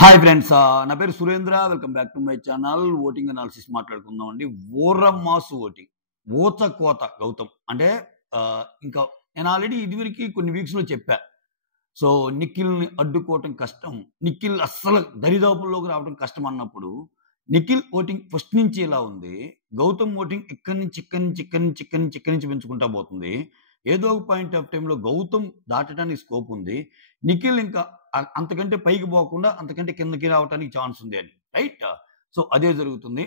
Hi friends, నా పేరు Surendra. Welcome back to my channel. Voting analysis మాట్లాడుకుందాం అండి. ఓరమాసు ఓటింగ్, ఓత కోత గౌతమ్ అంటే ఇంకా నేను ఆల్రెడీ ఇదివరకు కొన్ని వీక్స్లో చెప్పా. సో నిఖిల్ని అడ్డుకోవటం కష్టం, నిఖిల్ అస్సలు దరిదాపుల్లోకి రావడం కష్టం అన్నప్పుడు నిఖిల్ ఓటింగ్ ఫస్ట్ నుంచి ఇలా ఉంది. గౌతమ్ ఓటింగ్ ఇక్కడి నుంచి పెంచుకుంటా పోతుంది. ఏదో ఒక పాయింట్ ఆఫ్ టైంలో గౌతమ్ దాటడానికి స్కోప్ ఉంది. నిఖిల్ ఇంకా అంతకంటే పైకి పోకుండా అంతకంటే కిందకి రావడానికి ఛాన్స్ ఉంది అని, రైట్? సో అదే జరుగుతుంది.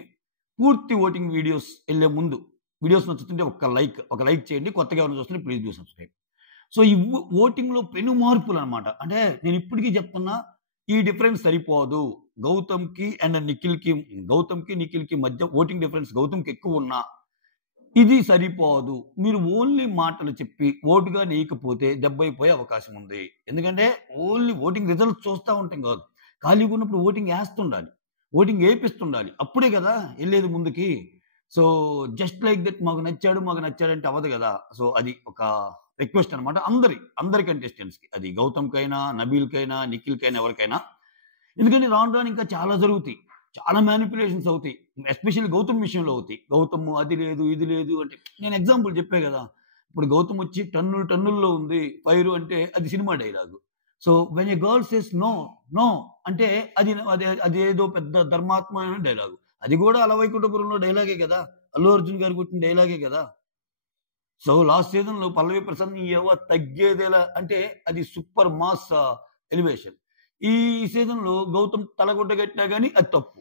పూర్తి ఓటింగ్ వీడియోస్ వెళ్ళే ముందు వీడియోస్ నచ్చుతుంటే ఒక లైక్ చేయండి. కొత్తగా ఎవరైనా చూస్తుంటే ప్లీజ్ డూ సబ్స్క్రైబ్. సో ఈ ఓటింగ్లో పెను మార్పులు అనమాట. అంటే నేను ఇప్పటికీ చెప్తున్నా, ఈ డిఫరెన్స్ సరిపోదు. గౌతమ్కి నిఖిల్కి మధ్య ఓటింగ్ డిఫరెన్స్ గౌతమ్కి ఎక్కువ ఉన్నా ఇది సరిపోదు. మీరు ఓన్లీ మాటలు చెప్పి ఓటుగా నేయకపోతే దెబ్బైపోయే అవకాశం ఉంది. ఎందుకంటే ఓన్లీ ఓటింగ్ రిజల్ట్స్ చూస్తూ ఉంటాం కాదు, ఖాళీగా ఉన్నప్పుడు ఓటింగ్ వేస్తుండాలి, ఓటింగ్ వేపిస్తుండాలి. అప్పుడే కదా వెళ్ళేది ముందుకి. సో జస్ట్ లైక్ దట్ మాకు నచ్చాడు అంటే అవ్వదు కదా. సో అది ఒక రిక్వెస్ట్ అనమాట అందరి కంటెస్టెంట్స్కి, అది గౌతమ్కైనా, నబీల్కైనా, నిఖిల్కైనా, ఎవరికైనా. ఎందుకంటే రాను ఇంకా చాలా జరుగుతాయి, చాలా మ్యానిపులేషన్స్ అవుతాయి. ఎస్పెషల్లీ గౌతమ్ విషయంలో అవుతాయి. గౌతమ్ అది లేదు ఇది లేదు అంటే, నేను ఎగ్జాంపుల్ చెప్పే కదా. ఇప్పుడు గౌతమ్ వచ్చి టన్నుల్లో ఉంది ఫైర్ అంటే అది సినిమా dialogue. So when a girl says no no అంటే అది ఏదో పెద్ద ధర్మాత్మైన డైలాగు. అది కూడా అలవైకుంఠపురంలో డైలాగే కదా, అల్లు అర్జున్ గారు కొట్టిన డైలాగే కదా. సో లాస్ట్ సీజన్లో పల్లవి ప్రసాద్ తగ్గేదేలా అంటే అది సూపర్ మాస్ ఎలివేషన్. ఈ సీజన్లో గౌతమ్ తలగొడ్డగట్టినా కానీ అది తప్పు.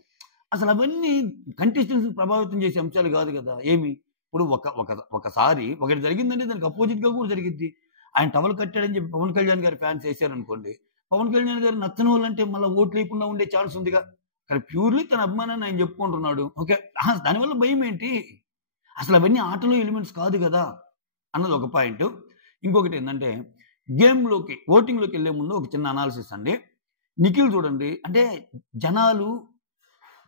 అసలు అవన్నీ కంటెస్టెంట్స్ ప్రభావితం చేసే అంశాలు కాదు కదా. ఇప్పుడు ఒకసారి ఒకటి జరిగిందంటే దానికి అపోజిట్గా కూడా జరిగిద్ది. ఆయన టవల్ కట్టాడని చెప్పి పవన్ కళ్యాణ్ గారి ఫ్యాన్స్ వేశారనుకోండి, పవన్ కళ్యాణ్ గారు నచ్చని వాళ్ళంటే మళ్ళీ ఓట్లు లేకుండా ఉండే ఛాన్స్ ఉందిగా. కానీ ప్యూర్లీ తన అభిమానాన్ని ఆయన చెప్పుకుంటున్నాడు. ఓకే, దానివల్ల భయం ఏంటి? అసలు అవన్నీ ఆటలో ఎలిమెంట్స్ కాదు కదా అన్నది ఒక పాయింట్. ఇంకొకటి ఏంటంటే, ఓటింగ్లోకి వెళ్ళే ముందు ఒక చిన్న అనాలిసిస్ అండి. నిఖిల్ చూడండి, అంటే జనాలు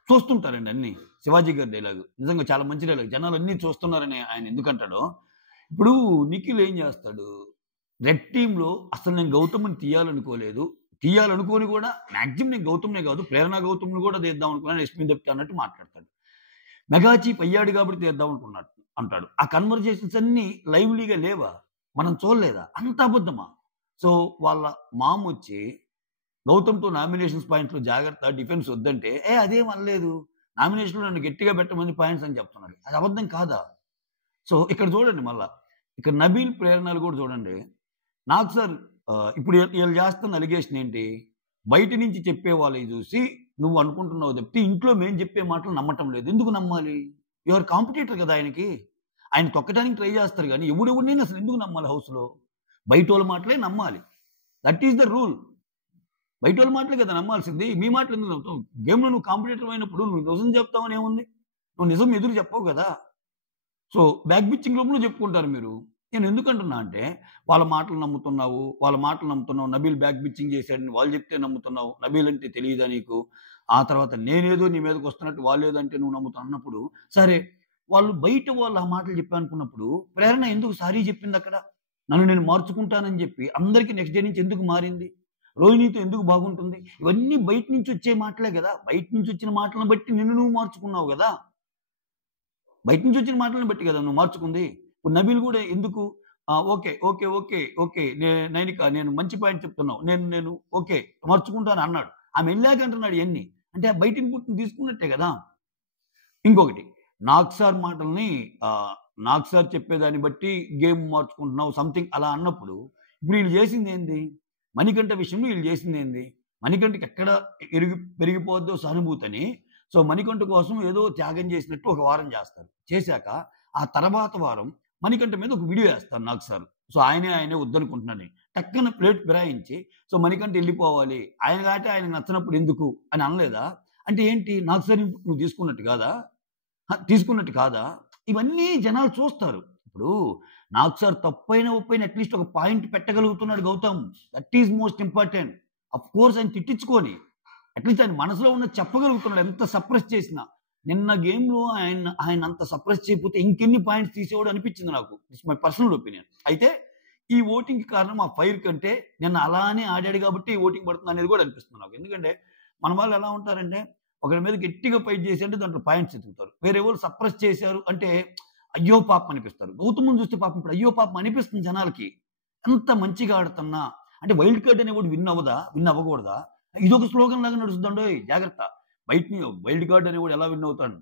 చూస్తుంటారండి అన్ని. శివాజీ గారి డైలాగు నిజంగా చాలా మంచి డైలాగ్. జనాలు అన్ని చూస్తున్నారని ఆయన ఎందుకంటాడో. ఇప్పుడు నిఖిల్ ఏం చేస్తాడు, రెడ్ టీంలో అసలు నేను గౌతమ్ని తీయాలనుకోని కూడా మ్యాక్సిమం నేను గౌతమ్నే కాదు, ప్రేరణ గౌతమ్ని కూడా తీద్దాం అనుకున్నాను, ఎస్పీ తప్పితే అన్నట్టు మాట్లాడతాడు. మెగా చీఫ్ అయ్యాడు కాబట్టి తీద్దాం అనుకున్నాడు అంటాడు. ఆ కన్వర్జేషన్స్ అన్ని లైవ్లీగా లేవా? మనం చూడలేదా? అంత అబద్ధమా? సో వాళ్ళ మామ వచ్చి గౌతమ్తో నామినేషన్స్ పాయింట్లు జాగ్రత్త, డిఫెన్స్ వద్దంటే అదేం అనలేదు, నామినేషన్లో నన్ను గట్టిగా పెట్టమని పాయింట్స్ అని చెప్తున్నాడు. అది అబద్ధం కాదా? సో ఇక్కడ చూడండి, మళ్ళా ఇక్కడ నబీల్, ప్రేరణలు కూడా చూడండి. నాకు సార్ ఇప్పుడు వీళ్ళు చేస్తున్న అలిగేషన్ ఏంటి? బయట నుంచి చెప్పే వాళ్ళని చూసి నువ్వు అనుకుంటున్నావు చెప్తే ఇంట్లో మేము చెప్పే మాటలు నమ్మటం లేదు. ఎందుకు నమ్మాలి? యువర్ కాంపిటీటర్ కదా ఆయనకి. ఆయన తొక్కడానికి ట్రై చేస్తారు కానీ ఎవడెవడిని అసలు ఎందుకు నమ్మాలి? హౌస్లో బయట వాళ్ళ మాటలే నమ్మాలి. That is the rule. బయట వాళ్ళ మాటలే కదా నమ్మాల్సింది. మీ మాటలు ఎందుకు నమ్ముతావు? గేమ్లో నువ్వు కాంపిటేటర్ అయినప్పుడు నువ్వు నిజం చెప్తావని ఏముంది? నువ్వు నిజం ఎదురు చెప్పవు కదా. సో బ్యాక్ బిచ్చింగ్ లోపల చెప్పుకుంటారు మీరు. నేను ఎందుకంటున్నా అంటే, వాళ్ళ మాటలు నమ్ముతున్నావు. నబీల్ బ్యాక్ బిచ్చింగ్ చేశాడని వాళ్ళు చెప్తే నమ్ముతున్నావు. నబీల్ అంటే తెలియదా నీకు? ఆ తర్వాత నేనేదో నీ మీదకి వస్తున్నట్టు వాళ్ళు ఏదో అంటే నువ్వు నమ్ముతావు అన్నప్పుడు, సరే బయట వాళ్ళు ఆ మాటలు చెప్పానుకున్నప్పుడు ప్రేరణ ఎందుకు సారీ చెప్పింది అక్కడ? నన్ను నేను మార్చుకుంటానని చెప్పి అందరికీ నెక్స్ట్ డే నుంచి ఎందుకు మారింది? రోహిణితో ఎందుకు బాగుంటుంది? ఇవన్నీ బయట నుంచి వచ్చే మాటలే కదా. బయట నుంచి వచ్చిన మాటలను బట్టి నువ్వు మార్చుకున్నావు కదా. బయట నుంచి వచ్చిన మాటలను బట్టి కదా నువ్వు మార్చుకుంది. ఇప్పుడు నబీల్ కూడా ఎందుకు ఓకే నైనిక నేను మంచి పాయింట్ చెప్తున్నావు, నేను ఓకే మార్చుకుంటాను అన్నాడు. ఆమె వెళ్ళాక అంటున్నాడు ఇవన్నీ. అంటే బయట ఇన్పుట్ని తీసుకున్నట్టే కదా. ఇంకొకటి, నాగ్ సార్ చెప్పేదాన్ని బట్టి గేమ్ మార్చుకుంటున్నావు సంథింగ్ అలా అన్నప్పుడు, ఇప్పుడు వీళ్ళు చేసింది ఏంది? మణికంఠ విషయంలో వీళ్ళు చేసింది ఏంది? మణికంఠకి ఎక్కడ పెరిగిపోద్దో సానుభూతిని. సో మణికంఠ కోసం ఏదో త్యాగం చేసినట్టు ఒక వారం చేస్తారు. చేశాక ఆ తర్వాత వారం మణికంఠ మీద ఒక వీడియో వేస్తారు నాగ్ సార్. సో ఆయనే వద్దనుకుంటున్నాను టక్కన ప్లేట్ ఫిరాయించి, సో మణికంఠ వెళ్ళిపోవాలి, ఆయన కాబట్టి ఆయన నచ్చినప్పుడు ఎందుకు అని అనలేదా? అంటే ఏంటి? నాగ్ సార్ నువ్వు తీసుకున్నట్టు కాదా? ఇవన్నీ జనాలు చూస్తారు. ఇప్పుడు నాగ్ సార్ తప్పైన ఒప్పైన అట్లీస్ట్ ఒక పాయింట్ పెట్టగలుగుతున్నాడు Gautam. That is most important. Of course ఆయన తిట్టించుకొని అట్లీస్ట్ ఆయన మనసులో ఉన్న చెప్పగలుగుతున్నాడు. ఎంత సప్రెస్ చేసినా నిన్న గేమ్లో ఆయన అంత సప్రెస్ చేయకపోతే ఇంకెన్ని పాయింట్స్ తీసేవాడు అనిపించింది నాకు. It's my personal opinion. అయితే ఈ ఓటింగ్కి కారణం ఆ ఫైర్ కంటే నిన్న అలానే ఆడాడు కాబట్టి ఓటింగ్ పడుతుంది అనేది కూడా అనిపిస్తుంది నాకు. ఎందుకంటే మన వాళ్ళు ఎలా ఉంటారంటే ఒకరి మీద గట్టిగా ఫైట్ చేసి అంటే దాంట్లో పాయింట్స్ ఎత్తుకుతారు. వేరే వాళ్ళు సప్రెస్ చేశారు అంటే అయ్యో పాపం అనిపిస్తారు. గౌతమ్‌ని చూస్తే పాపం ఇప్పుడు అయ్యో పాపం అనిపిస్తుంది జనాలకి. ఎంత మంచిగా ఆడుతున్నా అంటే వైల్డ్ కార్డ్ అనేవాడు విన్ అవ్వకూడదా? ఇదొక స్లోగన్ లాగా నడుస్తుందండోయ్ జాగ్రత్త. వైల్డ్ కార్డ్ అనేవాడు ఎలా విన్ అవుతాడు?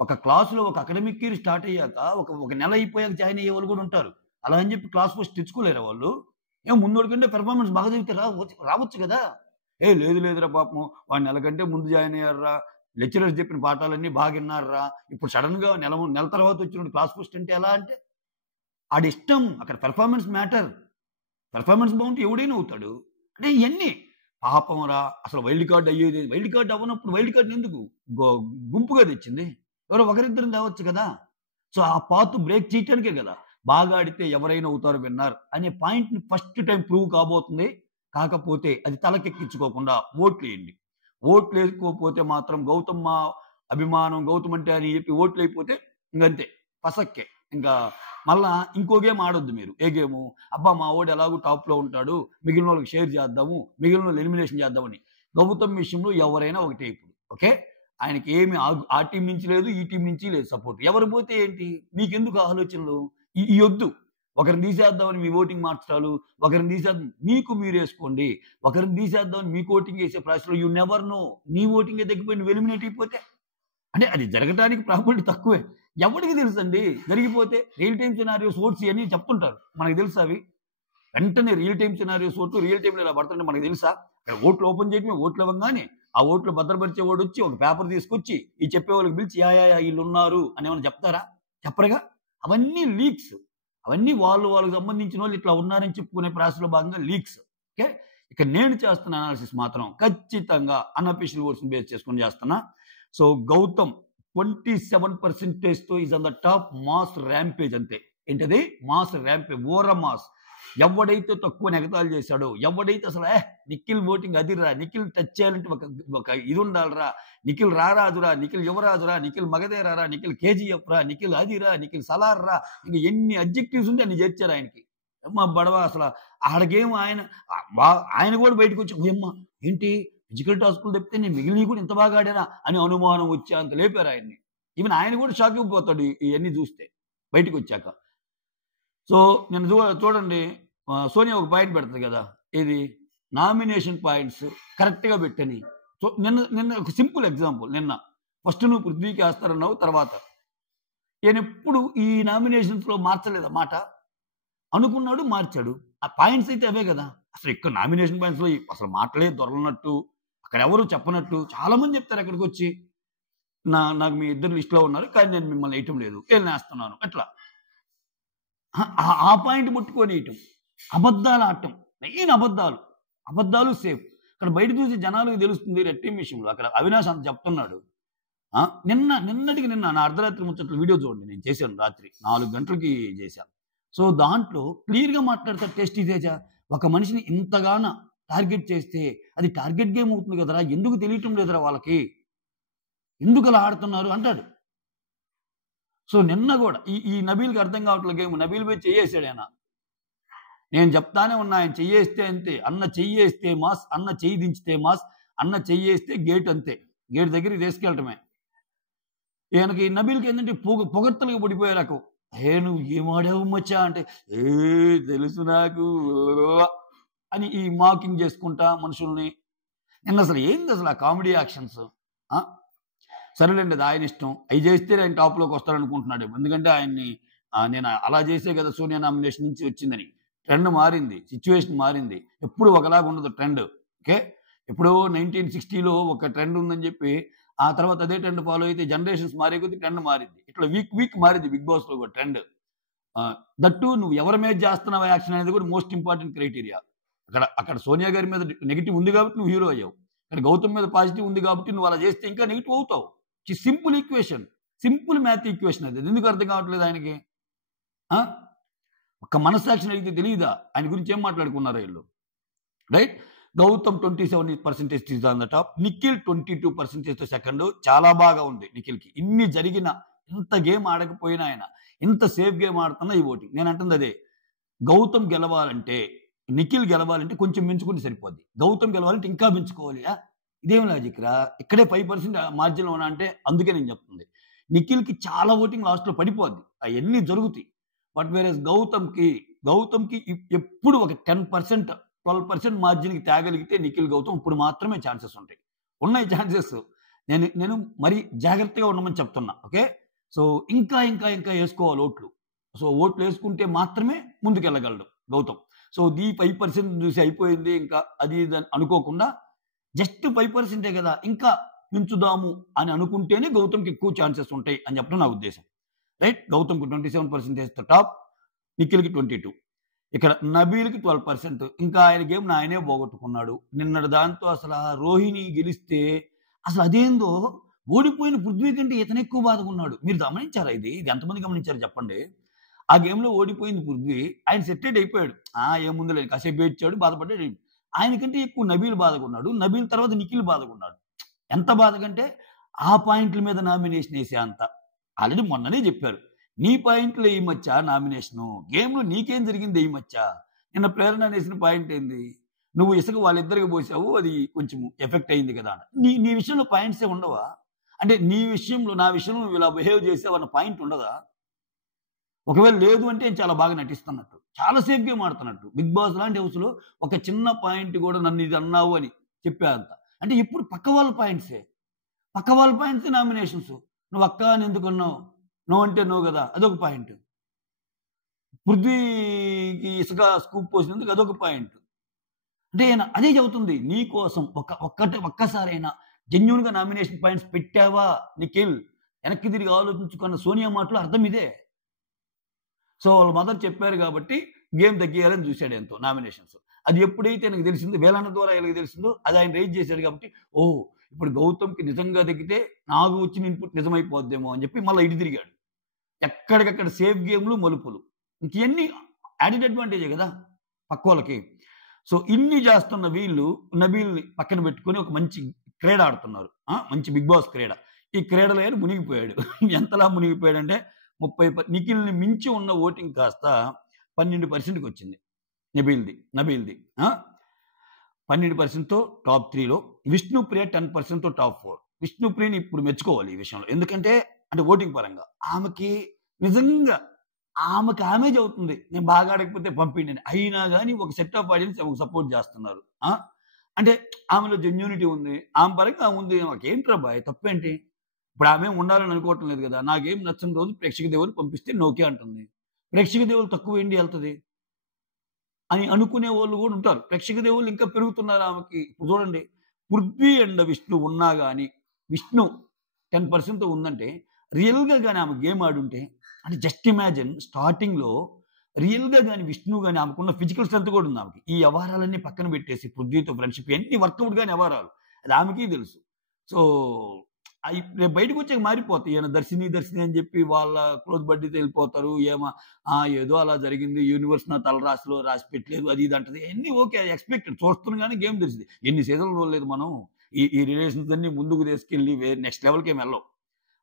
ఒక క్లాస్‌లో ఒక అకాడమిక్ ఇయర్ స్టార్ట్ అయ్యాక ఒక నెల అయిపోయాక జాయిన్ అయ్యేవాళ్ళు కూడా ఉంటారు. అలా అని చెప్పి క్లాస్ ఫస్ట్ తెచ్చుకోలేరా వాళ్ళు? ముందోడి కంటే పెర్ఫార్మన్స్ బాగా చదివితే రావచ్చు కదా! లేదు లేదురా పాపం వాడు నెల కంటే ముందు జాయిన్ అయ్యారురా. లెక్చరర్స్ చెప్పిన పాఠాలన్నీ బాగా విన్నారురా. ఇప్పుడు సడెన్‌గా నెల తర్వాత వచ్చినోడు క్లాస్ ఫస్ట్ అంటే ఎలా అంటే? ఆడిష్టం. అక్కడ పెర్ఫార్మన్స్ మ్యాటర్. పెర్ఫార్మన్స్ బాగుంటే ఎవడైనా అవుతాడు. అంటే ఇయన్నీ పాపంరా అసలు వైల్డ్ కార్డ్ అయ్యేది. వైల్డ్ కార్డ్ అవ్వనప్పుడు వైల్డ్ కార్డ్‌ని ఎందుకు గో గుంపుగా తెచ్చింది? ఎవరో ఒకరిద్దరిని తేవచ్చు కదా! సో, ఆ పాత్ బ్రేక్ చేయటానికే కదా! బాగా ఆడితే ఎవరైనా అవుతారు విన్నర్ అనే పాయింట్‌ని ఫస్ట్ టైమ్ ప్రూవ్ కాబోతుంది. కాకపోతే అది తలకెక్కించుకోకుండా ఓట్లేయండి. ఓట్లేసుకోకపోతే మాత్రం గౌతమ్ మా అభిమానం, గౌతమ్ అంటే అని చెప్పి ఓట్లయిపోతే ఇంగంతే. పసక్కే. ఇంకా మళ్ళా ఇంకో గేమ్ ఆడొద్దు మీరు. ఏ గేము? అబ్బా! మా వోడు ఎలాగో టాప్‌లో ఉంటాడు. మిగిలినోళ్ళకి షేర్ చేద్దాము. మిగిలినోళ్ళని ఎలిమినేషన్ చేద్దామని. గౌతమ్ విషయంలో ఎవరైనా ఒకటే ఇప్పుడు. ఓకే. ఆయనకి ఏమి ఆ టీమ్ నుంచి లేదు, ఈ టీమ్ నుంచి లేదు సపోర్ట్. ఎవరు పోతే ఏంటి? మీకెందుకు ఆ ఆలోచనలు? ఇయొద్దు. ఒకరిని తీసేద్దామని మీ ఓటింగ్ మార్చడాలు, ఒకరిని తీసేద్దాం మీకు మీరేసుకోండి. ఒకరిని తీసేద్దామని మీకు ఓటింగ్ ఏసే ప్రాసెస్‌లో యూ నెవర్ నో. నీ ఓటింగే తగ్గిపోయి నువ్వు ఎలిమినేట్ అయిపోతే? అంటే అది జరగటానికి ప్రాబబిలిటీ తక్కువే. ఎవడికి తెలుసండి? జరిగిపోతే రియల్ టైమ్ సినారియోస్ ఓట్స్ ఇయన్నీ చెప్తుంటారు. మనకు తెలుసా అవి? వెంటనే రియల్ టైమ్ సినారియోస్ ఓట్లు రియల్ టైమ్‌లో ఇలా పడుతుంటే మనకు తెలుసా? అక్కడ ఓట్లు ఓపెన్ చేయడమే ఓట్లు ఇవ్వంగానే ఆ ఓట్లు భద్రపరిచేవాడొచ్చి ఒక పేపర్ తీసుకొచ్చి ఈ చెప్పేవాళ్ళకి పిలిచి యాహ్! ఈళ్ళున్నారు అని ఏమన్నా చెప్తారా? చెప్పరుగా. అవన్నీ లీక్స్. అవన్నీ వాళ్ళకి సంబంధించినోళ్ళు ఇట్లా ఉన్నారని చెప్పుకునే ప్రాసెస్‌లో భాగంగా లీక్స్. ఓకే. ఇక నేను చేస్తున్న అనాలిసిస్ మాత్రం ఖచ్చితంగా అన్‌అఫీషియల్ ఓట్స్‌ని బేస్ చేసుకొని చేస్తున్నా. సో, గౌతమ్ 27%తో is on the top mass rampage అంతే. ఏంటది? Mass rampage. ఊర మాస్. ఎవడైతే తక్కువని ఎగతాళి చేశాడో, ఎవడైతే అసలు నిఖిల్ ఓటింగ్ అదిరా, నిఖిల్ టచ్ చేయాలంటే ఒక ఇది ఉండాలిరా, నిఖిల్ రారాజురా, నిఖిల్ యువరాజురా, నిఖిల్ మగధేరారా, నిఖిల్ కేజీఎఫ్ రా, నిఖిల్ అదిరా, నిఖిల్ సలార్ రా, ఇంక ఎన్ని అడ్జెక్టివ్స్ ఉంటే అన్ని చేర్చారు ఆయనకి. అమ్మ బడవ అసలు ఆడకేం ఆయన కూడా బయటకు వచ్చి ఓయమ్మ ఏంటి ఫిజికల్ టాస్కులు తప్పితే నేను మిగిలినవి కూడా ఇంత బాగా ఆడానా అని అనుమానం వచ్చి అంత లేపారు ఆయన్ని. ఈవెన్ ఆయన కూడా షాక్ అయిపోతాడు ఇవన్నీ చూస్తే బయటకు వచ్చాక. సో నేను చూడండి సోనియా ఒక పాయింట్ పెడుతుంది కదా, ఏది నామినేషన్ పాయింట్స్ కరెక్ట్గా పెట్టని. సో నిన్న ఒక సింపుల్ ఎగ్జాంపుల్. నిన్న ఫస్ట్ నువ్వు పృథ్వీకి వేస్తారన్నావు, తర్వాత నేను ఎప్పుడు ఈ నామినేషన్స్లో మార్చలేదు మాట అనుకున్నాడు, మార్చాడు. ఆ పాయింట్స్ అయితే అవే కదా. అసలు ఇక్కడ నామినేషన్ పాయింట్స్లో అసలు మాటలే దొరలనట్టు, అక్కడ ఎవరు చెప్పనట్టు చాలా మంది చెప్తారు. అక్కడికి వచ్చి నాకు మీ ఇద్దరు లిస్టులో ఉన్నారు కానీ నేను మిమ్మల్ని వేయటం లేదు, వేస్తున్నాను అట్లా. ఆ పాయింట్ ముట్టుకొని వేయటం, అబద్ధాలు ఆడటం, మెయిన్ అబద్ధాలు సేఫ్. అక్కడ బయట చూసి జనాలకు తెలుస్తుంది రెడ్ టీమ్ విషయంలో. అక్కడ అవినాష్ అంత చెప్తున్నాడు. నిన్నటికి నా అర్ధరాత్రి ముచ్చట్లు వీడియో చూడండి, నేను చేశాను రాత్రి 4 గంటలకి చేశాను. సో దాంట్లో క్లియర్గా మాట్లాడతారు టెస్టీ తేజ. ఒక మనిషిని ఇంతగాన టార్గెట్ చేస్తే అది టార్గెట్ గేమ్ అవుతుంది కదరా, ఎందుకు తెలియటం లేదురా వాళ్ళకి, ఎందుకు అలా ఆడుతున్నారు అంటాడు. సో నిన్న కూడా ఈ నబీల్కి అర్థం కావట్లేదు గేమ్. నబీల్ పోయి చెయ్యేసాడు ఆయన. నేను చెప్తానే ఉన్నా, ఆయన చెయ్యేస్తే అంతే, అన్న చెయ్యేస్తే మాస్, అన్న చెయ్యి దించితే మాస్, అన్న చెయ్యేస్తే గేట్ అంతే, గేట్ దగ్గరికి తీసుకెళ్ళటమే. ఈయనకి నబీల్కి ఏంటంటే పొగడ్తలుగా పడిపోయే రకం. నువ్వు ఏమాడావు మచ్చా అంటే తెలుసు నాకు అని ఈ మాకింగ్ చేసుకుంటా మనుషుల్ని. నిన్న అసలు ఏంది అసలు ఆ కామెడీ యాక్షన్స్? సరేలేండి, అది ఆయన ఇష్టం. అవి చేస్తే ఆయన టాప్లోకి వస్తారనుకుంటున్నాడు. ఎందుకంటే ఆయన్ని నేను అలా చేసే కదా సోనియా నామినేషన్ నుంచి వచ్చిందని. ట్రెండ్ మారింది, సిచ్యువేషన్ మారింది. ఎప్పుడు ఒకలాగా ఉండదు ట్రెండ్. ఓకే. ఎప్పుడో 1960లో ఒక ట్రెండ్ ఉందని చెప్పి ఆ తర్వాత అదే ట్రెండ్ ఫాలో అయితే జనరేషన్స్ మారే కొద్దీ ట్రెండ్ మారింది. ఇట్లా వీక్ మారింది బిగ్ బాస్లో కూడా ట్రెండ్. దట్టు నువ్వు ఎవరి మీద చేస్తున్నావు యాక్షన్ అనేది కూడా మోస్ట్ ఇంపార్టెంట్ క్రైటీరియా. అక్కడ సోనియా గారి మీద నెగిటివ్ ఉంది కాబట్టి నువ్వు హీరో అయ్యావు. ఇక్కడ గౌతమ్ మీద పాజిటివ్ ఉంది కాబట్టి నువ్వు అలా చేస్తే ఇంకా నెగిటివ్ అవుతావు. Simple equation, simple math equation అది. ఎందుకు అర్థం కావట్లేదు ఆయనకి? ఒక్క మనస్సాక్షి అయితే తెలియదా ఆయన గురించి ఏం మాట్లాడుకున్నారో వీళ్ళు? Right. Gautam 27% is on the top, Nikhil 22%తో సెకండ్. చాలా బాగా ఉంది నిఖిల్కి. ఇన్ని జరిగిన, ఇంత గేమ్ ఆడకపోయినా ఆయన ఇంత సేఫ్ గేమ్ ఆడుతున్నా ఈ ఓటింగ్. నేను అంటుంది అదే, గౌతమ్ గెలవాలంటే, నిఖిల్ గెలవాలంటే కొంచెం మించుకుంటే సరిపోద్ది. గౌతమ్ గెలవాలంటే ఇంకా మించుకోవాలి. ఇదేం లాజిక్ రా? ఇక్కడే 5% మార్జిన్‌లో ఉన్నా అంటే అందుకే నేను చెప్తుంది. నిఖిల్‌కి చాలా ఓటింగ్ లాస్ట్‌లో పడిపోద్ది. అయన్నీ జరుగుతాయి. బట్ వేరేస్ గౌతమ్‌కి ఎప్పుడు ఒక 10%, 12% మార్జిన్‌కి తేగలిగితే నిఖిల్, గౌతమ్ ఇప్పుడు మాత్రమే ఛాన్సెస్ ఉంటాయి. ఉన్నాయి ఛాన్సెస్. నేను మరీ జాగ్రత్తగా ఉండమని చెప్తున్నా. ఓకే. సో, ఇంకా ఏసుకోవాలి ఓట్లు. సో, ఓట్లేసుకుంటే మాత్రమే ముందుకెళ్ళగలడు గౌతమ్. సో, 5% చూసి అయిపోయింది ఇంకా అది ఇది అని అనుకోకుండా జస్ట్ 5% గదా! ఇంకా పెంచుదాము అని అనుకుంటేనే గౌతమ్‌కి ఎక్కువ ఛాన్సెస్ ఉంటాయి అని చెప్పడం నా ఉద్దేశ్యం. రైట్. గౌతమ్‌కి 27%తో టాప్. నిఖిల్‌కి 22. ఇక్కడ నబీల్‌కి 12%. ఇంకా ఆయన గేమ్‌ని ఆయనే పోగొట్టుకున్నాడు. నిన్నటి దాంతో అసల రోహిణి గెలిస్తే అసలు అదేందో ఓడిపోయిన పృథ్వీ కంటే ఇతను ఎక్కువ బాధగున్నాడు. మీరు గమనించారా ఇది? ఇది ఎంతమంది గమనించారో చెప్పండి. ఆ గేమ్‌లో ఓడిపోయింది పృథ్వీ. ఆయన సెటైట్ అయిపోయాడు. ఏముందిలే కాసేపు ఏడ్చాడు, బాధపడ్డాడు. ఆయనకంటే ఎక్కువ నబీల్ బాధగున్నాడు. నబీల్ తర్వాత నిఖిల్ బాధగున్నాడు. ఎంత బాధకంటే ఆ పాయింట్ల మీద నామినేషన్ ఏసే అంత. ఆల్రెడీ మొన్ననే చెప్పారు. నీ పాయింట్లు ఎయమచ్చా నామినేషను. గేమ్‌లో నీకేం జరిగింది ఎయమచ్చా. నిన్న ప్రేరణ అనేసిన పాయింట్ ఏంది? నువ్వు ఇసుక వాళ్ళిద్దరికి పోసావు. అది కొంచెం ఎఫెక్ట్ అయింది కదా! నీ నీ విషయంలో పాయింట్సే ఉండవా? అంటే నీ విషయంలో, నా విషయంలో నువ్వు ఇలా బిహేవ్ చేసావన్న పాయింట్ ఉండదా? ఒకవేళ లేదు అంటే నేను చాలా బాగా నటిస్తున్నట్టు. చాలా సేఫ్ గేమ్ ఆడుతున్నట్టు. 'బిగ్ బాస్' లాంటి హౌస్‌లో ఒక చిన్న పాయింట్ కూడా నన్ను ఇది అన్నావు అని చెప్పేంత. అంటే ఎప్పుడు పక్క వాళ్ళ పాయింట్సే. పక్క వాళ్ళ పాయింట్సే నామినేషన్స్. నువ్వు అక్క అని ఎందుకన్నావు? నో అంటే నో గదా! అదొక పాయింట్. పృథ్వీకి ఇసుక స్కూప్ పోసినందుకు అదొక పాయింట్. అంటే ఈయన అదే చెబుతుంది. నీ కోసం ఒక్కసారైనా జెన్యూన్‌గా నామినేషన్ పాయింట్స్ పెట్టావా నిఖిల్? వెనక్కి తిరిగి ఆలోచించుకున్న సోనియా మాటలో అర్థం ఇదే. సో, వాళ్ళ మదర్ చెప్పారు గాబట్టి గేమ్ తగ్గేయాలని చూసాడు ఎంతో నామినేషన్స్. అది ఎప్పుడైతే నాకు తెలిసిందో వేలన్న ద్వారా ఎలాగ తెలిసిందో అది ఆయన రైజ్ చేశాడు కాబట్టి, ఓహ్! ఇప్పుడు గౌతమ్‌కి నిజంగా తగ్గితే నాకు వచ్చిన ఇన్‌పుట్ నిజమైపోద్దేమో అని చెప్పి మళ్ళా ఇటు తిరిగాడు. ఎక్కడికక్కడ సేఫ్ గేమ్‌లు, మలుపులు. ఇంకియన్నీ యాడెడ్ అడ్వాంటేజే గదా! పక్కోళ్ళకి. సో, ఇన్ని చేస్తున్న వీళ్ళు నబీల్‌ని పక్కన పెట్టుకొని ఒక మంచి క్రీడ ఆడుతున్నారు. మంచి 'బిగ్ బాస్' క్రీడ. ఈ క్రీడలో ఆయన మునిగిపోయాడు. ఎంతలా మునిగిపోయాడంటే నిఖిల్‌ని మించి ఉన్న ఓటింగ్ కాస్త 12%కొచ్చింది నబీల్‌ది. 12%తో టాప్ 3లో, విష్ణుప్రియ 10%తో టాప్ 4. విష్ణుప్రియని ఇప్పుడు మెచ్చుకోవాలి ఈ విషయంలో. ఎందుకంటే అంటే ఓటింగ్ పరంగా. ఆమెకి నిజంగా ఆమె చెబుతుంది. నేను బాగా ఆడకపోతే పంపియండి అని. అయినా గాని ఒక సెట్ ఆఫ్ ఆడియన్స్ ఆమెకు సపోర్ట్ చేస్తున్నారు. అంటే ఆమెలో జెన్యూనిటీ ఉంది. ఆమె పరంగా ఆమె ఉంది. నాకేంట్రబ్బాయ్ తప్పేంటి? ఇప్పుడు ఆమె ఉండాలని అనుకోవటం లేదు కదా! నాకేం నచ్చని రోజు ప్రేక్షక దేవులు పంపిస్తే ఓకే అంటుంది. ప్రేక్షక దేవులు తక్కువ ఏంటి ఎళ్తది? అని అనుకునేవోళ్ళు గూడా ఉంటారు. ప్రేక్షక దేవుళ్ళు ఇంకా పెరుగుతున్నారు ఆమెకి. ఇప్పుడు చూడండి 'పృథ్వీ అండ్ విష్ణు' ఉన్నా గాని, విష్ణు 10%తో ఉందంటే, రియల్‌గా గాని ఆమె గేమ్ ఆడుంటే, అంటే జస్ట్ ఇమాజిన్ స్టార్టింగ్‌లో రియల్‌గా గాని విష్ణు గాని ఆమెకున్న ఫిజికల్ స్ట్రెంత్ కూడా ఉంది ఆమెకి. ఈ వ్యవహారాలన్నీ పక్కన పెట్టేసి పృథ్వీతో ఫ్రెండ్‌షిప్ ఇయన్నీ వర్కౌట్ గాని వ్యవహారాలు. అది ఆమెకి తెలుసు. సో, రేపు బయటకొచ్చాక మారిపోతాయి. ఈయన దర్శిని అని చెప్పి వాళ్ళ క్లోజ్ బడ్డీతో ఎళ్ళిపోతారు. ఏదో అలా జరిగింది. యూనివర్స్ నా తలరాశిలో రాసి పెట్టలేదు. అది ఇది అంటది. అయన్నీ ఓకే. ఎక్స్‌పెక్టెడ్. చూస్తుండగానే గేమ్ తెలిసింది. ఎన్ని సీజన్‌లు చూడలేదు మనం. ఈ రిలేషన్స్ అన్నీ ముందుకు తీసుకెళ్ళి నెక్స్ట్ లెవెల్‌కేం ఎళ్ళవు.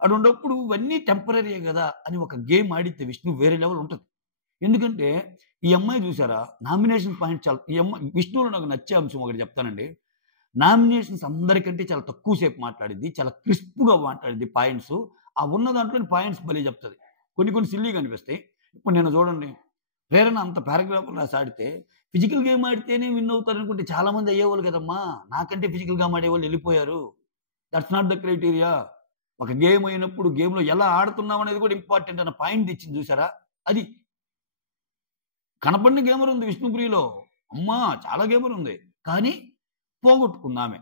అటువంటప్పుడు ఇవన్నీ టెంపరరీయే గదా! అని ఒక గేమ్ ఆడితే విష్ణు వేరే లెవెల్ ఉంటది. ఎందుకంటే ఈ అమ్మాయి చూసారా? నామినేషన్ పాయింట్స్ చాలా విష్ణులో నాకు నచ్చే అంశం ఒకటి చెప్తానండి. నామినేషన్స్ అందరికంటే చాలా తక్కువ సేపు మాట్లాడిద్ది. చాలా క్రిస్ప్‌గా మాట్లాడిద్ది పాయింట్సు. ఆ ఉన్న దాంట్లోని పాయింట్స్ భలే చెప్తది. కొన్ని సిల్లీగా అనిపిస్తాయి. ఇప్పుడు నిన్న చూడండి. ప్రేరణ అంత పారాగ్రాఫ్‌లు రాసి ఆడితే ఫిజికల్ గేమ్ ఆడితేనే విన్ అవుతారనుకుంటే చాలా మంది అయ్యేవాళ్ళు కదమ్మా! నాకంటే ఫిజికల్‌గా ఆడేవాళ్ళు ఎళ్ళిపోయారు. That's not the criteria. ఒక గేమ్ అయినప్పుడు గేమ్‌లో ఎలా ఆడుతున్నాం అనేది కూడా ఇంపార్టెంట్ అన్న పాయింట్ ఇచ్చింది చూసారా? అది. కనపడని గేమర్ ఉంది విష్ణుప్రియలో. అమ్మా! చాలా గేమర్ ఉంది. కానీ పోగొట్టుకుందామె.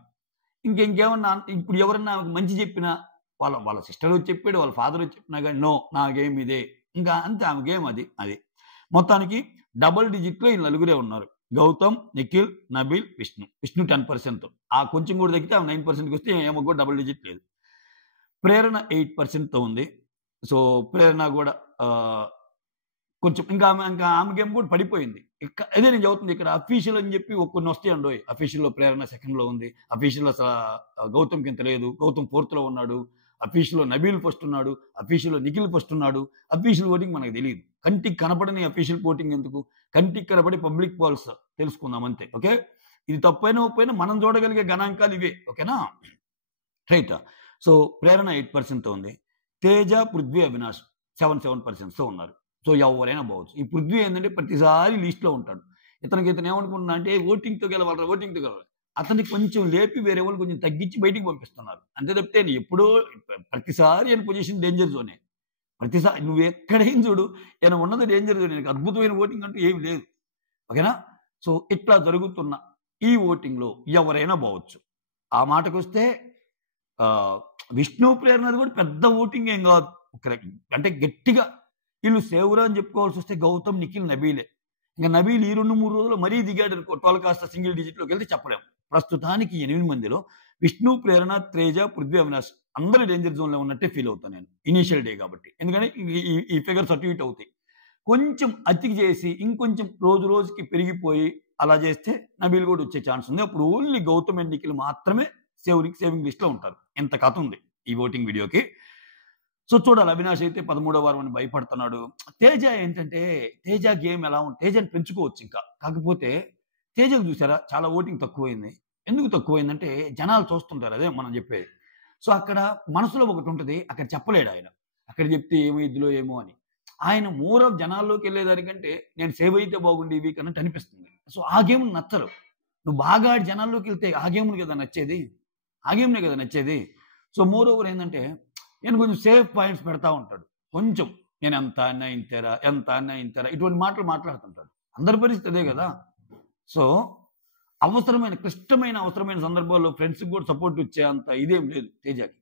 ఇంకేమన్నా ఇప్పుడు ఎవరన్నా ఆమెకు మంచి చెప్పినా, వాళ్ళ సిస్టర్ వచ్చి చెప్పాడు, వాళ్ళ ఫాదర్ వచ్చి చెప్పినా గాని, నో నా గేమ్ ఇదే. ఇంకా అంతే ఆమె గేమ్ అది. మొత్తానికి డబుల్ డిజిట్‌లో ఈ నలుగురే ఉన్నారు. గౌతమ్, నిఖిల్, నబీల్, విష్ణు 10%. కొంచెం కూడా తగ్గితే ఆమె 9%కొస్తే ఈమెకు కూడా డబుల్ డిజిట్ లేదు. ప్రేరణ 8%తో ఉంది. సో, ప్రేరణ కూడా కొంచెం ఇంకా ఆమె గేమ్ కూడా పడిపోయింది. అదే నేను చెబుతుంది ఇక్కడ అఫీషియల్ అని చెప్పి కొన్ని వస్తాయండోయ్. అఫీషియల్‌లో ప్రేరణ సెకండ్‌లో ఉంది. అఫీషియల్‌లో గౌతమ్‌కి ఇంత లేదు. గౌతమ్ ఫోర్త్‌లో ఉన్నాడు. అఫీషియల్‌లో నబీల్ ఫస్ట్ ఉన్నాడు. అఫీషియల్‌లో నిఖిల్ ఫస్ట్ ఉన్నాడు. అఫీషియల్ ఓటింగ్ మనకు తెలీదు. కంటికి కనపడని అఫీషియల్ ఓటింగ్ ఎందుకు? కంటికి కనపడి పబ్లిక్ పోల్స్ తెలుసుకుందాం అంతే. ఓకే. ఇది తప్పైనా ఒప్పైనా మనం చూడగలిగే గణాంకాలు ఇవే. ఓకేనా? రైట్. సో ప్రేరణ 8%తో ఉంది. తేజ, పృథ్వీ, అవినాష్ 7% ఉన్నారు. సో ఎవరైనా పోవచ్చు. ఈ పృథ్వీ ఏంటంటే ప్రతిసారి లీస్ట్‌లో ఉంటాడు. ఇతను ఏమనుకుంటున్నా అంటే ఓటింగ్‌తో గెలవాలిరా, ఓటింగ్‌తో గెలవాలి. అతన్ని కొంచెం లేపి వేరే వాళ్ళు కొంచెం తగ్గించి బయటికి పంపిస్తున్నారు. అంతే తప్పితే ఎప్పుడో ప్రతిసారి ఆయన పొజిషన్ డేంజర్ జోనే. ప్రతిసారి నువ్వు ఎక్కడైనా చూడు ఈయన ఉన్నది డేంజర్ జోనే. అద్భుతమైన ఓటింగ్ అంటూ ఏమి లేదు. ఓకేనా? సో ఇట్లా జరుగుతున్న ఈ ఓటింగ్‌లో ఎవరైనా పోవచ్చు. ఆ మాటకొస్తే విష్ణు ప్రేరణది కూడా పెద్ద ఓటింగ్ ఏం కాదు. అంటే గట్టిగా వీళ్ళు సేవరా అని చెప్పుకోవాల్సి వస్తే గౌతమ్, నిఖిల్, నబీలే. ఇంక నబీల్ ఈ 2-3 రోజులు మరీ దిగాడు అనుకో, 12 కాస్త సింగిల్ డిజిట్‌లోకి వెళ్తే చెప్పలేం. ప్రస్తుతానికి 8 మందిలో విష్ణు, ప్రేరణ, తేజ, పృథ్వీ, అవినాష్ అందరూ డేంజర్ జోన్‌లో ఉన్నట్టే ఫీల్ అవుతాను నేను. ఇనీషియల్ డే కాబట్టి. ఎందుకంటే ఈ ఫిగర్స్ అటు ఇటు అవుతాయి. కొంచెం అతికి చేసి ఇంకొంచెం రోజు రోజుకి పెరిగిపోయి అలా చేస్తే నబీల్ కూడా వచ్చే ఛాన్స్ ఉంది. అప్పుడు ఓన్లీ గౌతమ్ అండ్ నిఖిల్ మాత్రమే సేవింగ్ లిస్ట్‌లో ఉంటారు. ఇంత కథ ఉంది ఈ ఓటింగ్ వీడియోకి. సో చూడాలి. అవినాష్ అయితే 13వ వారం అని భయపడుతున్నాడు. తేజ ఏంటంటే తేజ గేమ్ ఎలా తేజని పెంచుకోవచ్చు ఇంకా. కాకపోతే తేజకు చూసారా చాలా ఓటింగ్ తక్కువైంది. ఎందుకు తక్కువైందంటే జనాలు చూస్తుంటారు. అదే మనం చెప్పేది. సో అక్కడ మనసులో ఒకటుంటది. అక్కడ చెప్పలేడు ఆయన. అక్కడ చెప్తే ఏమైద్దిలో ఏమో అని. ఆయన మోర్ ఆఫ్ జనాల్లోకి వెళ్ళేదానికంటే నేను సేవ్ అయితే బాగుండు ఈ వీక్ అన్నట్టు అనిపిస్తుంది. సో ఆ గేమ్ నచ్చరు. నువ్వు బాగా ఆడి జనాల్లోకి వెళ్తే ఆ గేమ్‌ని కదా నచ్చేది. ఆ గేమ్‌నే కదా నచ్చేది. సో మోర్ ఓవర్ ఏందంటే నేను కొంచెం సేఫ్ పాయింట్స్ పెడతా ఉంటాడు. కొంచెం నేను ఎంత అన్నా ఇంతేరా, ఎంత అన్నా ఇంతేరా ఇటువంటి మాటలు మాట్లాడుతుంటాడు. అందరి పరిస్థితి అదే కదా! సో క్లిష్టమైన అవసరమైన సందర్భాల్లో ఫ్రెండ్స్‌కి కూడా సపోర్ట్ ఇచ్చే అంత ఇదేం లేదు తేజకి.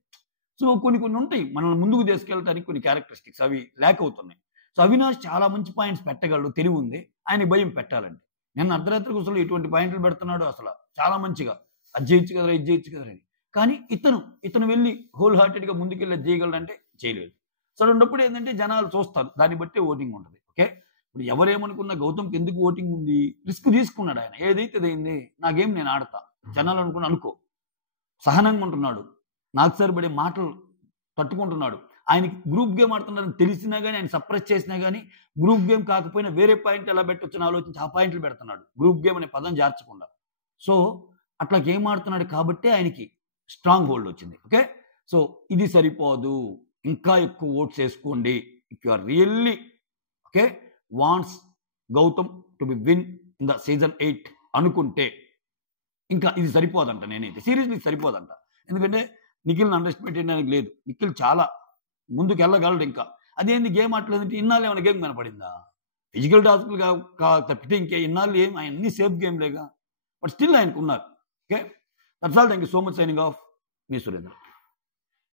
సో కొన్ని ఉంటాయి. మనల్ని ముందుకు తీసుకెళ్ళటానికి కొన్ని క్యారెక్టరిస్టిక్స్ అవి ల్యాక్ అవుతున్నాయి. సో అవినాష్ చాలా మంచి పాయింట్స్ పెట్టగలడు. తెలివుంది. ఆయనకి భయం పెట్టాలండి. నిన్న అర్ధరాత్రి కూసోని ఎటువంటి పాయింట్లు పెడుతున్నాడో అసల. చాలా మంచిగా. అది చేయొచ్చు కదరా, ఇది చేయొచ్చు కదరా అని. కానీ ఇతను వెళ్లి హోల్ హార్టెడ్‌గా ముందుకెళ్ళి అది చేయగలడంటే చేయలేడు. సో అటువంటప్పుడు ఏందంటే జనాలు చూస్తారు. దాన్ని బట్టే ఓటింగ్ ఉంటది. ఓకే. ఇప్పుడు ఎవరేమనుకున్నా గౌతమ్‌కి ఎందుకు ఓటింగ్ ఉంది? రిస్క్ తీసుకున్నాడు ఆయన. ఏదైతే అదైంది. నా గేమ్ నేను ఆడతా. జనాలు అనుకో. సహనంగా ఉంటున్నాడు. నాకు సరిపడే మాటలు తట్టుకుంటున్నాడు. ఆయనకి గ్రూప్ గేమ్ ఆడుతున్నారని తెలిసినా గాని, ఆయన సప్రెస్ చేసినా గాని, గ్రూప్ గేమ్ కాకపోయినా వేరే పాయింట్ ఎలా పెట్టొచ్చని ఆలోచించి ఆ పాయింట్లు పెడుతున్నాడు. గ్రూప్ గేమ్ అనే పదం జార్చకుండా. సో అట్లా గేమ్ ఆడుతున్నాడు కాబట్టే ఆయనకి స్ట్రాంగ్ హోల్డ్ వచ్చింది. ఓకే. సో ఇది సరిపోదు. ఇంకా ఎక్కువ ఓట్స్ వేసుకోండి. If you are really okay wants Gautam to be win in the season 8 అనుకుంటే ఇంకా ఇది సరిపోదంట. నేనైతే సీరియస్లీ ఇది సరిపోదంట. ఎందుకంటే నిఖిల్‌ని అండర్‌ఎస్టిమేట్ చేయడానికి లేదు. నిఖిల్ చాలా ముందుకెళ్ళగలడు ఇంకా. అదేంది గేమ్ ఆడలేదంటే ఇన్నాళ్ళు ఏమైనా గేమ్ కనపడిందా? ఫిజికల్ టాస్క్‌లు తప్పితే ఇన్నాళ్ళు అయన్నీ సేఫ్ గేమ్‌లేగా. బట్ స్టిల్ ఆయనకున్నారు. Okay. That's all. Thank you so much. Signing off. మీ సురేంద్ర.